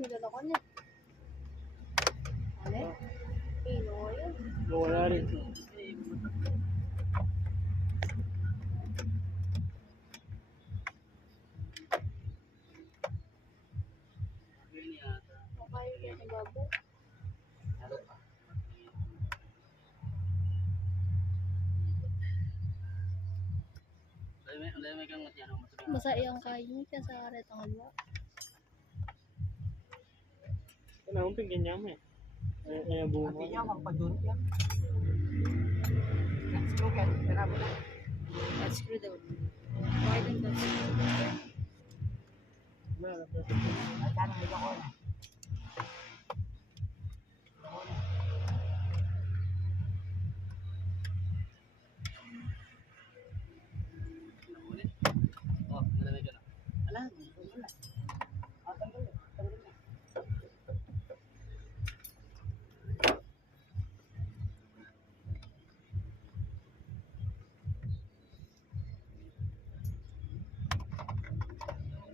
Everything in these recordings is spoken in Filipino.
nila ko niya. Ano? Ino yun. Wala rin. Okay, yan ang babo. Basa iyang kain ka sa karetang mo. Kenapa pengen nyampe? Kayak bunga. Artinya mau padun ya. Screw kan, kenapa? Let's screw daw. Why don't that screw? Jangan aja kok. Oh, nalagay ka na. Alah, wala. Akan dulu.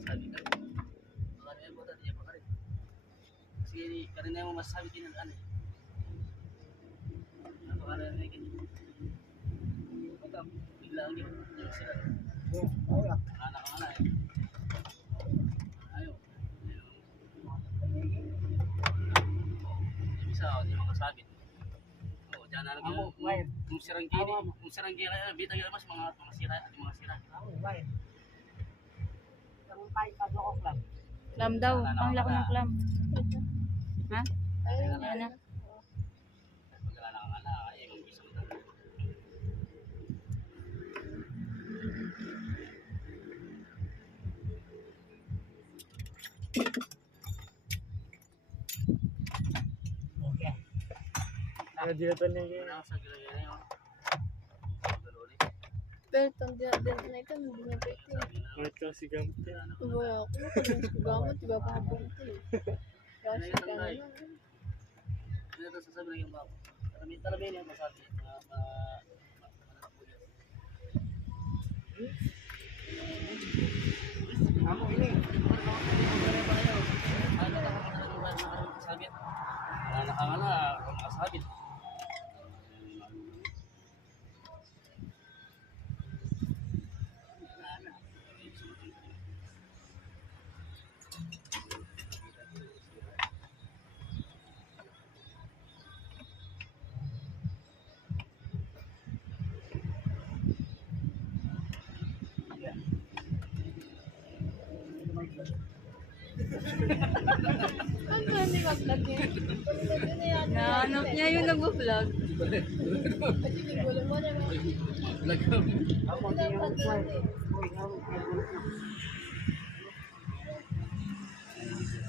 Sabi ka. Makarinig mo dati yung makarin. Kasi kanina mo masasabi din ng ano. Napakarinig ka niya. Ito, biglaan yun. Yung sila. Oh, ya. Anak ka na eh. Ayaw. Yung isa, hindi makasabit. Oo, dyan na lang Amo, yung wire. kung sarangkili kaya, bitang yun mas mga sira at mga sira. Tahu, baik. Yang kai kadok lang. Clam daw. Panglako ng clam. Ha? Ayun Ayan na. Pagkala na kang anak, ay mag bisa mo talaga. Oke. Kajatan niya. Ano sa gilagay na yun? Tuloy. Pero tanda din na ito, hindi niya pwede. Kahit kasi gamit. Iba ako, kung gamot, iba pa ako ito eh. Kasi ka na lang. Ano ito sasabi ng yung bako? Talamin yan masabi. Kamu ini. Ano ka makasabit? Wala ka nga na, makasabit. Ano hindi mag-vlog niya? Nahanap niya yung nag-vlog. Kasi bigulo mo na lang. Kamu ini yang kuat. Boy, kamu.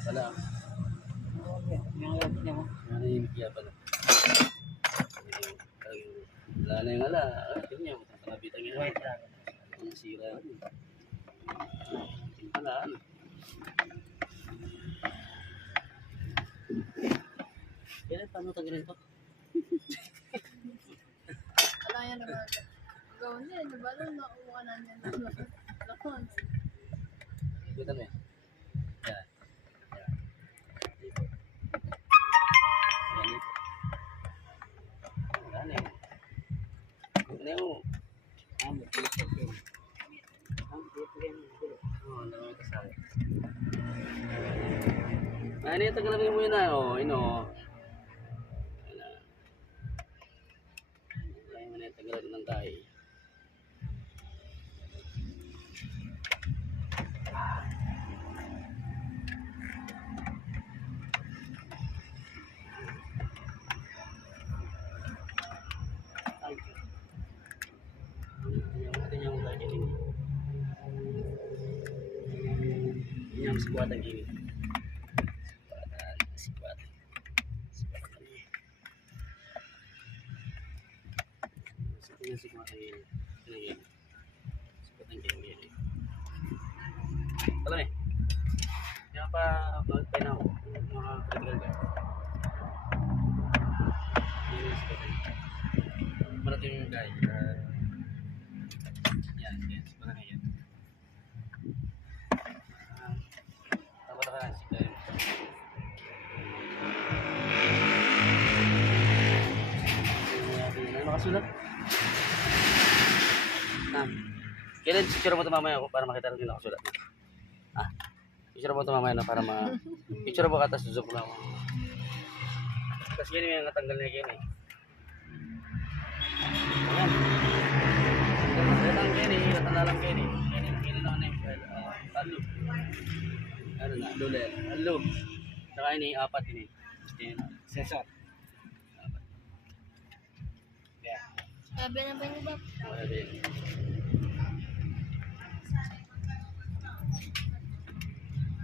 Wala. Oke, yang lainnya mo. Ano yung kaya pala? Wala na yung ala. Tingnan niya, matangkabitan niya. Wait lang. Ang sira. Yung pala, ano? Kailan paano tanggalin to? Wala yan naman. Gawin niya, diba nung nakuha na niya ng lakon. Ikutan mo eh. Yan. Yan. Dito. Yan dito. Wala na eh. Ano yung... Kamu pilih. Kamu pilih. Oo, ang dami kasali. Ano yung tagalagay mo yun na? O, ino. Ano yung tagalagay ng tayo. Yang sekuatan ini. Sekuatan. Sekuatan ini. Ini. Sekuatan ini. Kalau nih. Siapa penau mga critical guy? Ini sekuatan. Marating guy. Yan, sekuatan yan. Tapos ka si guy. sulat. Kailan picture mo ito mamaya ako para makita rin yung nakasulat mo. Picture mo ito mamaya na para picture mo ka tapos zoom lang ako. Tapos ganyan yung natanggal na yan eh. Ayan. Natanggal ganyan eh. Natanggal lang ganyan eh. Ganyan lang na yung alo. Ano na? Luler. Alo. Saka ini apat ini. Sensor. Sabi na ba niyo ba? Wala din.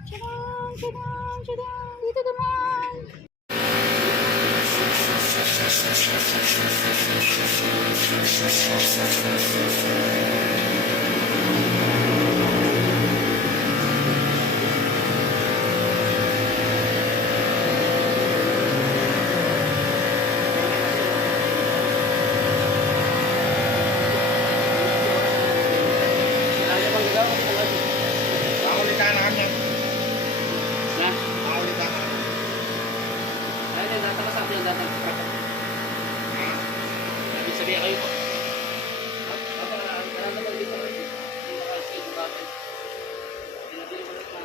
Tadang! Tadang! Tadang! Dito naman! Kaya bang gagawin ko lang. Paulitan na kami. Na? Paulitan na. Ayun, data ka sa akin, data. Sabi kayo po. Karanda lang dito. Hindi naka-skate yung bakit. Pinabili ko lang pa.